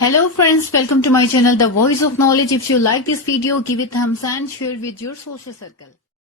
Hello friends, welcome to my channel The Voice of Knowledge. If you like this video, give it thumbs and share with your social circle.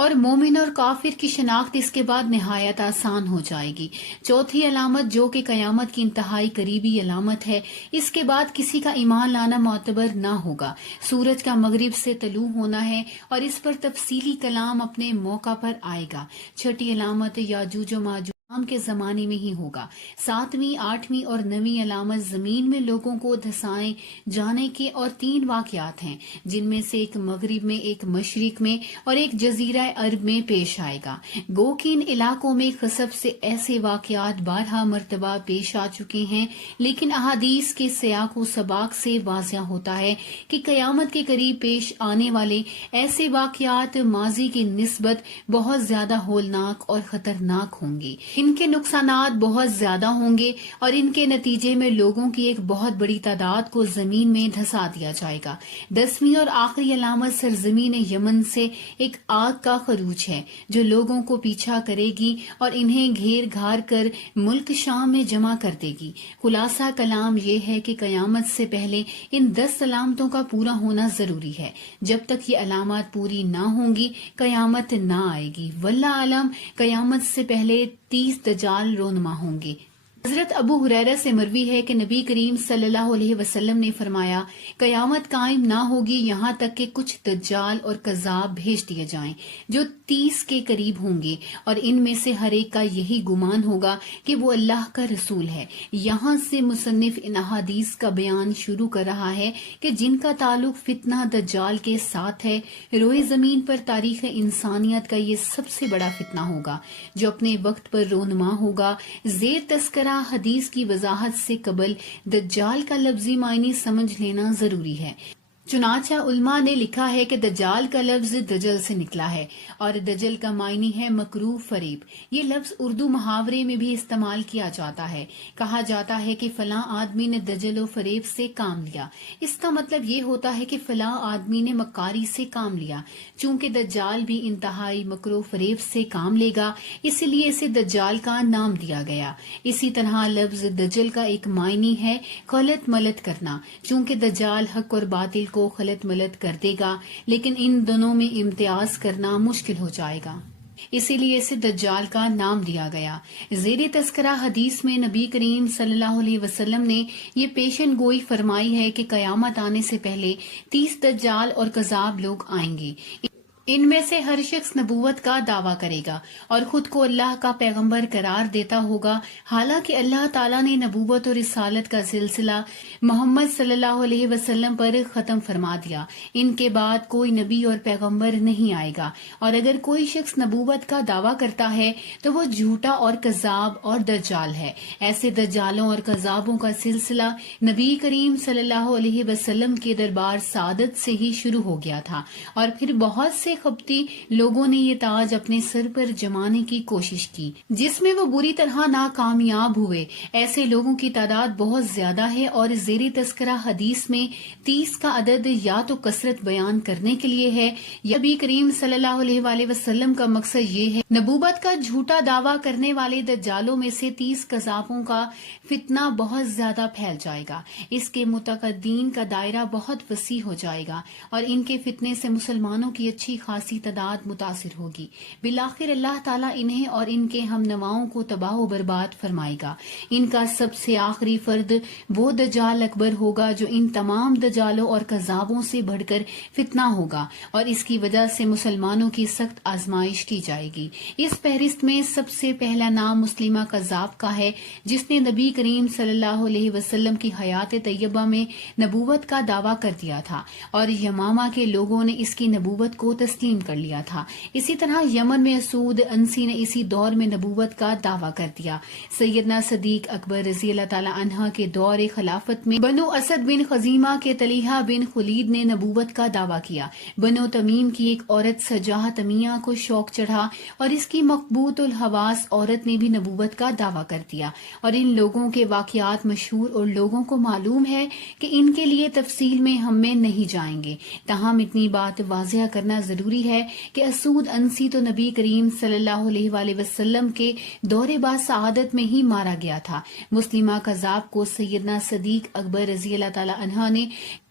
اور مومن اور کافر کی شناخت اس کے بعد نہایت آسان ہو جائے گی۔ چوتھی علامت جو کہ قیامت کی انتہائی قریبی علامت ہے، اس کے بعد کسی کا ایمان لانا معتبر نہ ہوگا۔ سورج کا مغرب سے طلوع ہونا ہے اور اس پر تفصیلی کلام اپنے موقع پر آئے گا۔ چھٹی علامت یاجوج و ماجوج کے زمانے میں ہی ہوگا۔ ساتویں، آٹھویں اور نویں علامت زمین میں لوگوں کو دھسائے جانے کے اور 3 واقعات ہیں، جن میں سے ایک مغرب میں، ایک مشرق میں اور ایک جزیرہ عرب میں پیش آئے گا۔ گو کہ ان علاقوں میں خسف سے ایسے واقعات بارہا مرتبہ پیش آ چکے ہیں، لیکن احادیث کے سیاق و سباق سے واضح ہوتا ہے کہ قیامت کے قریب پیش آنے والے ایسے واقعات ماضی کی نسبت بہت زیادہ ہولناک اور خطرناک ہوں گے۔ ان کے نقصانات بہت زیادہ ہوں گے اور ان کے نتیجے میں لوگوں کی ایک بہت بڑی تعداد کو زمین میں دھسا دیا جائے گا۔ 10ویں اور آخری علامت سرزمین یمن سے ایک آگ کا خروج ہے، جو لوگوں کو پیچھا کرے گی اور انہیں گھیر گھار کر ملک شام میں جمع کر دے گی۔ خلاصہ کلام یہ ہے کہ قیامت سے پہلے ان 10 علامتوں کا پورا ہونا ضروری ہے۔ جب تک یہ علامات پوری نہ ہوں گی قیامت نہ آئے گی۔ واللہ عالم، قیامت سے پہلے 30 دجال رونما ہوں گے۔ حضرت ابو ہریرہ سے مروی ہے کہ نبی کریم صلی اللہ علیہ وسلم نے فرمایا، قیامت قائم نہ ہوگی یہاں تک کہ کچھ دجال اور کذاب بھیج دیے جائیں جو 30 کے قریب ہوں گے، اور ان میں سے ہر ایک کا یہی گمان ہوگا کہ وہ اللہ کا رسول ہے۔ یہاں سے مصنف ان احادیث کا بیان شروع کر رہا ہے کہ جن کا تعلق فتنہ دجال کے ساتھ ہے۔ روئے زمین پر تاریخ انسانیت کا یہ سب سے بڑا فتنہ ہوگا جو اپنے وقت پر رونما ہوگا۔ زیر تذکرہ حدیث کی وضاحت سے قبل دجال کا لفظی معنی سمجھ لینا ضروری ہے۔ چنانچہ علماء نے لکھا ہے کہ دجال کا لفظ دجل سے نکلا ہے اور دجل کا معنی ہے مکروہ فریب۔ یہ لفظ اردو محاورے میں بھی استعمال کیا جاتا ہے۔ کہا جاتا ہے کہ فلاں آدمی نے دجل و فریب سے کام لیا۔ اس کا مطلب یہ ہوتا ہے کہ فلاں آدمی نے مکاری سے کام لیا۔ چونکہ دجال بھی انتہائی مکروہ فریب سے کام لے گا، اسی لیے اسے دجال کا نام دیا گیا۔ اسی طرح لفظ دجل کا ایک معنی ہے غلط ملت کرنا۔ چونکہ دجال حق اور باطل کو خلط ملت کر دے گا، لیکن ان دونوں میں امتیاز کرنا مشکل ہو جائے گا، اسی لیے اسے دجال کا نام دیا گیا۔ زیر تذکرہ حدیث میں نبی کریم صلی اللہ علیہ وسلم نے یہ پیشن گوئی فرمائی ہے کہ قیامت آنے سے پہلے 30 دجال اور کذاب لوگ آئیں گے۔ ان میں سے ہر شخص نبوت کا دعویٰ کرے گا اور خود کو اللہ کا پیغمبر قرار دیتا ہوگا، حالانکہ اللہ تعالیٰ نے نبوت اور رسالت کا سلسلہ محمد صلی اللہ علیہ وسلم پر ختم فرما دیا۔ ان کے بعد کوئی نبی اور پیغمبر نہیں آئے گا، اور اگر کوئی شخص نبوت کا دعویٰ کرتا ہے تو وہ جھوٹا اور کذاب اور دجال ہے۔ ایسے دجالوں اور کذابوں کا سلسلہ نبی کریم صلی اللہ علیہ وسلم کے دربار سعادت سے ہی شروع ہو گیا تھا، اور پھر بہت سے خبتی لوگوں نے یہ تاج اپنے سر پر جمانے کی کوشش کی، جس میں وہ بری طرح ناکامیاب ہوئے۔ ایسے لوگوں کی تعداد بہت زیادہ ہے، اور زیر تذکرہ حدیث میں 30 کا عدد یا تو کثرت بیان کرنے کے لیے ہے، یا نبی کریم صلی اللہ علیہ وآلہ وسلم کا مقصد یہ ہے نبوت کا جھوٹا دعویٰ کرنے والے دجالوں میں سے 30 کذابوں کا فتنہ بہت زیادہ پھیل جائے گا۔ اس کے متقدین کا دائرہ بہت وسیع ہو جائے گا، اور ان کے فتنے سے مسلمانوں کی اچھی خاصی تعداد متاثر ہوگی۔ بالآخر اللہ تعالیٰ انہیں اور ان کے ہم نواؤں کو تباہ و برباد فرمائے گا۔ ان کا سب سے آخری فرد وہ دجال اکبر ہوگا جو ان تمام دجالوں اور کذابوں سے بڑھ کر فتنہ ہوگا، اور اس کی وجہ سے مسلمانوں کی سخت آزمائش کی جائے گی۔ اس فہرست میں سب سے پہلا نام مسلمہ کذاب کا ہے، جس نے نبی کریم صلی اللہ علیہ وسلم کی حیات طیبہ میں نبوت کا دعویٰ کر دیا تھا، اور یمامہ کے لوگوں نے اس کی نبوت کو تسلیم کر لیا تھا۔ اسی طرح یمن میں اسود انسی نے اسی دور میں نبوت کا دعویٰ کر دیا۔ سیدنا صدیق اکبر رضی اللہ تعالی عنہ کے دور خلافت میں بنو اسد بن خزیمہ کے طلیحہ بن خلید نے نبوت کا دعویٰ کیا۔ بنو تمیم کی ایک عورت سجاہ تمیہ کو شوق چڑھا، اور اس کی مقبوط الحواس عورت نے بھی نبوت کا دعویٰ کر دیا، اور ان لوگوں کے واقعات مشہور اور لوگوں کو معلوم ہے کہ ان کے لیے تفصیل میں ہم میں نہیں جائیں گے۔ تاہم اتنی بات واضح کرنا ضروری ہے کہ اسود انسی تو نبی کریم صلی اللہ علیہ وآلہ وسلم کے دور با سعادت میں ہی مارا گیا تھا۔ مسلمہ کذاب کو سیدنا صدیق اکبر رضی اللہ تعالی عنہ نے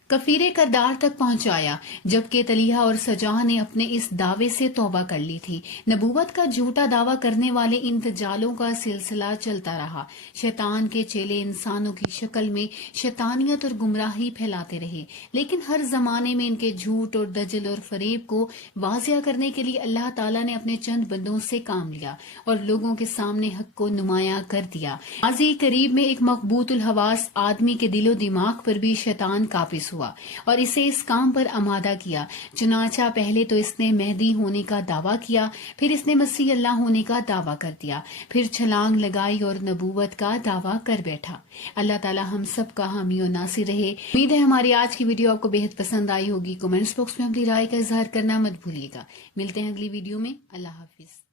کفیر کردار تک پہنچایا، جبکہ طلیحہ اور سجاہ نے اپنے اس دعوے سے توبہ کر لی تھی۔ نبوت کا جھوٹا دعویٰ کرنے والے ان دجالوں کا سلسلہ چلتا رہا۔ شیطان کے چیلے انسانوں کی شکل میں شیطانیت اور گمراہی پھیلاتے رہے، لیکن ہر زمانے میں ان کے جھوٹ اور دجل اور فریب کو واضح کرنے کے لیے اللہ تعالیٰ نے اپنے چند بندوں سے کام لیا اور لوگوں کے سامنے حق کو نمایاں کر دیا۔ ماضی قریب میں ایک مقبوط الحواس آدمی کے دل و دماغ پر بھی شیطان قابض ہوا اور اسے اس کام پر آمادہ کیا۔ چنانچہ پہلے تو اس نے مہدی ہونے کا دعویٰ کیا، پھر اس نے مسیح اللہ ہونے کا دعویٰ کر دیا، پھر چھلانگ لگائی اور نبوت کا دعویٰ کر بیٹھا۔ اللہ تعالی ہم سب کا حامی و ناصر رہے۔ امید ہے ہماری آج کی ویڈیو آپ کو بہت پسند آئی ہوگی۔ کمنٹس باکس میں اپنی رائے کا اظہار کرنا مت بھولیے گا۔ ملتے ہیں اگلی ویڈیو میں۔ اللہ حافظ۔